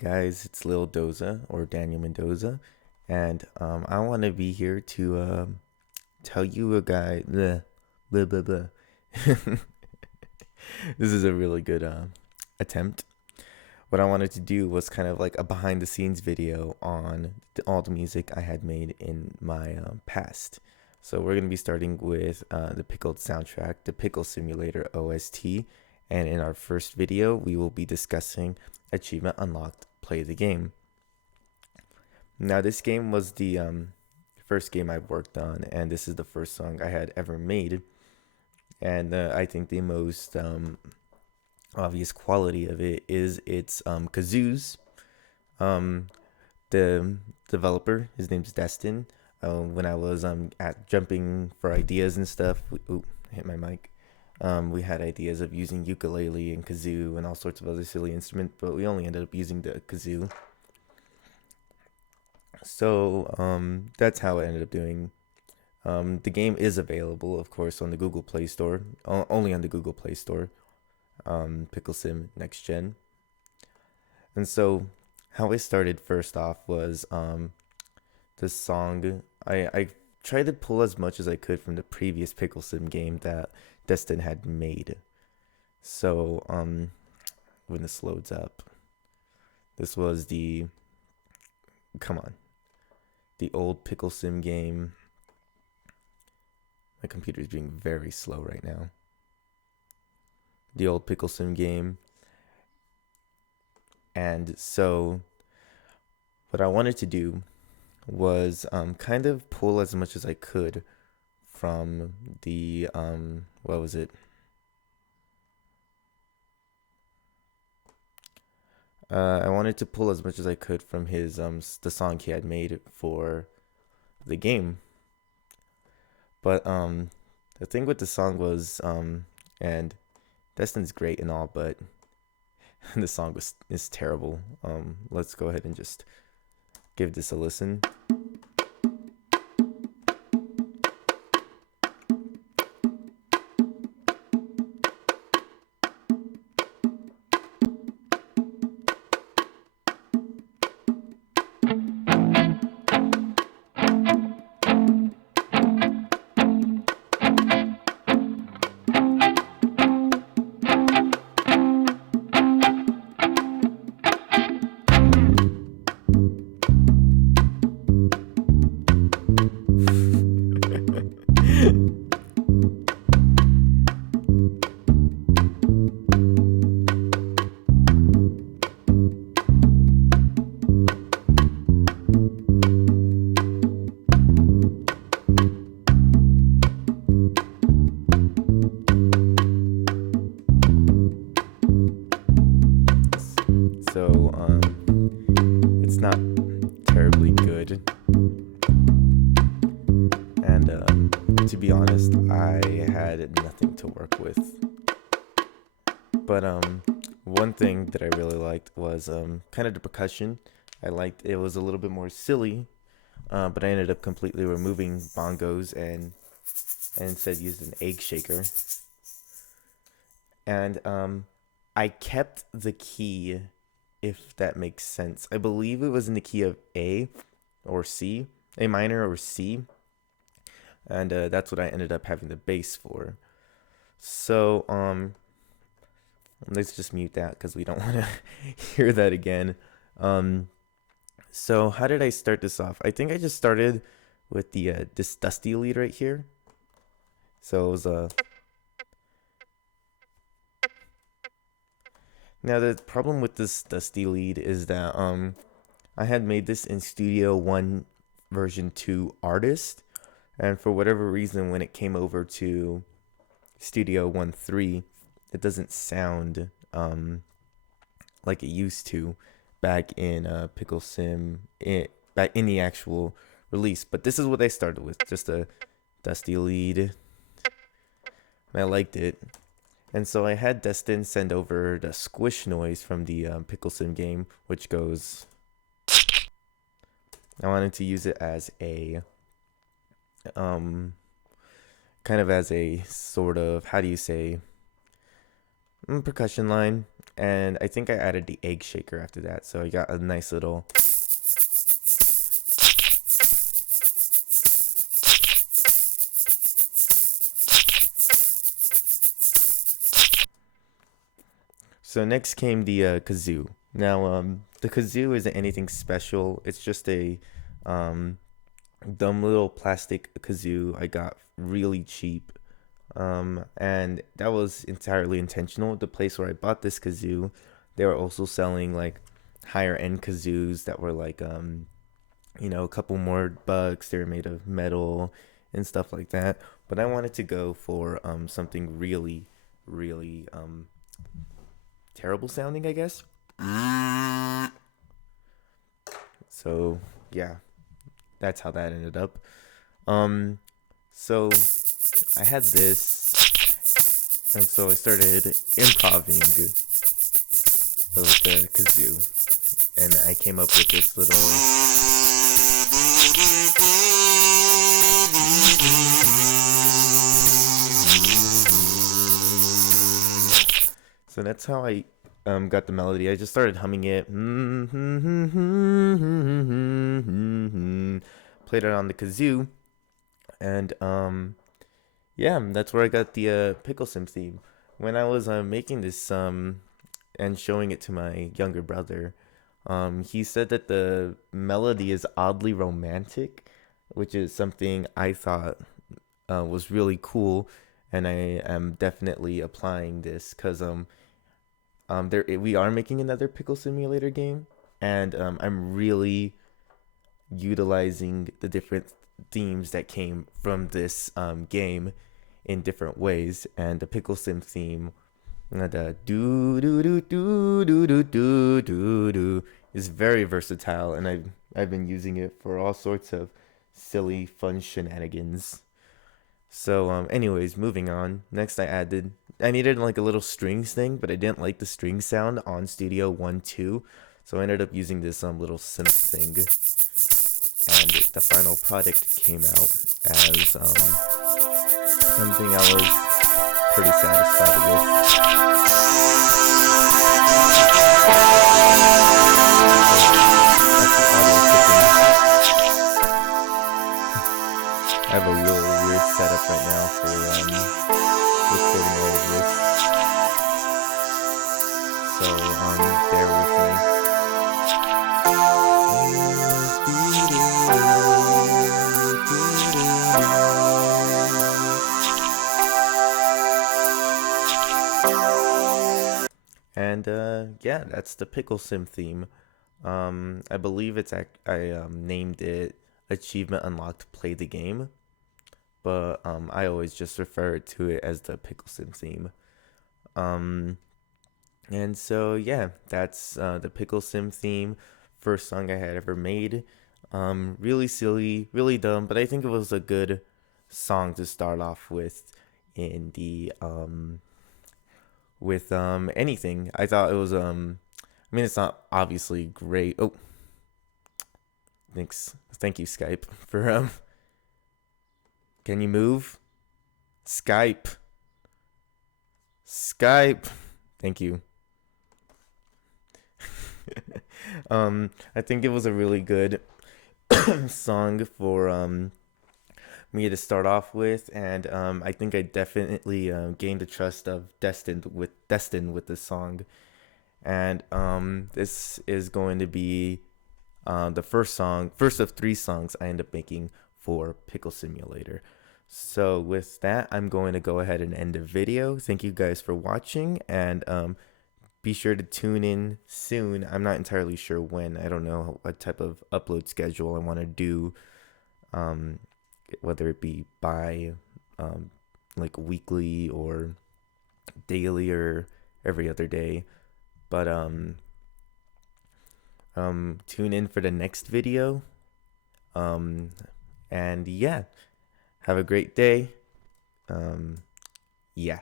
Guys, it's Lil Doza or Daniel Mendoza, and I want to be here to tell you a guy. Blah, blah, blah, blah. This is a really good attempt. What I wanted to do was kind of like a behind the scenes video on all the music I had made in my past. So we're gonna be starting with the Pickled soundtrack, the Pickle Simulator OST, and in our first video, we will be discussing Achievement Unlocked, Play the Game. Now, this game was the first game I worked on, and this is the first song I had ever made. And I think the most obvious quality of it is its kazoos. Um, the developer, his name's Destin. When I was at jumping for ideas and stuff, hit my mic. We had ideas of using ukulele and kazoo and all sorts of other silly instruments, but we only ended up using the kazoo. So that's how I ended up doing. The game is available, of course, on the Google Play Store, only on the Google Play Store. Pickle Sim Next Gen. And so, how I started first off was this song. I tried to pull as much as I could from the previous Pickle Sim game that Destin had made. So, when this loads up, this was the come on, the old Pickle Sim game. My computer is being very slow right now. The old Pickle Sim game. And so, what I wanted to do was kind of pull as much as I could from the what was it? I wanted to pull as much as I could from his the song he had made for the game. But the thing with the song was and Destin's great and all, but the song is terrible. Let's go ahead and just give this a listen. So it's not terribly good. And to be honest, I had nothing to work with. But one thing that I really liked was kind of the percussion. I liked it was a little bit more silly, but I ended up completely removing bongos and instead used an egg shaker. And I kept the key, if that makes sense. I believe it was in the key of A or C, A minor or C, and that's what I ended up having the bass for. So let's just mute that because we don't want to hear that again. So how did I start this off? I think I just started with the this dusty lead right here. So it was now the problem with this dusty lead is that I had made this in Studio One version 2 artist, and for whatever reason when it came over to Studio One 3, it doesn't sound like it used to back in Pickle Sim, back in the actual release. But this is what I started with, just a dusty lead, and I liked it. And so I had Destin send over the squish noise from the Pickle Sim game, which goes. I wanted to use it as a kind of as a sort of, how do you say, percussion line, and I think I added the egg shaker after that, so I got a nice little. So next came the kazoo. Now, the kazoo isn't anything special. It's just a um, dumb little plastic kazoo I got really cheap. And that was entirely intentional. The place where I bought this kazoo, they were also selling like higher end kazoos that were like a couple more bucks. They were made of metal and stuff like that. But I wanted to go for something really, really terrible sounding, I guess. So yeah, that's how that ended up. So I had this, and so I started improvising with the kazoo, and I came up with this little. So that's how I got the melody. I just started humming it. Played it on the kazoo, and yeah, that's where I got the Pickle Sim theme. When I was making this and showing it to my younger brother, he said that the melody is oddly romantic, which is something I thought was really cool, and I am definitely applying this because there we are making another pickle simulator game, and I'm really utilizing the different themes that came from this game in different ways. And the pickle sim theme, the do do do do do do do do do, is very versatile, and I've been using it for all sorts of silly, fun shenanigans. So, anyways, moving on. Next, I needed like a little strings thing, but I didn't like the string sound on Studio One 2, so I ended up using this little synth thing, and the final product came out as something I was pretty satisfied with. I have a really weird setup right now for recording all of this. So bear with me. And yeah, that's the Pickle Sim theme. I believe I named it Achievement Unlocked Play the Game, but I always just refer to it as the Pickle Sim theme. And so yeah, that's the Pickle Sim theme. First song I had ever made. Really silly, really dumb, but I think it was a good song to start off with in the with anything. I thought it was I mean, it's not obviously great. Oh, thanks. Thank you, Skype, for can you move? Skype. Skype. Thank you. I think it was a really good song for me to start off with, and I think I definitely gained the trust of Destin with this song, and this is going to be the first of 3 songs I end up making for Pickle Simulator. So with that, I'm going to go ahead and end the video. Thank you guys for watching, and be sure to tune in soon. I'm not entirely sure when. I don't know what type of upload schedule I want to do, whether it be by like weekly or daily or every other day. But tune in for the next video. And yeah, have a great day. Yeah.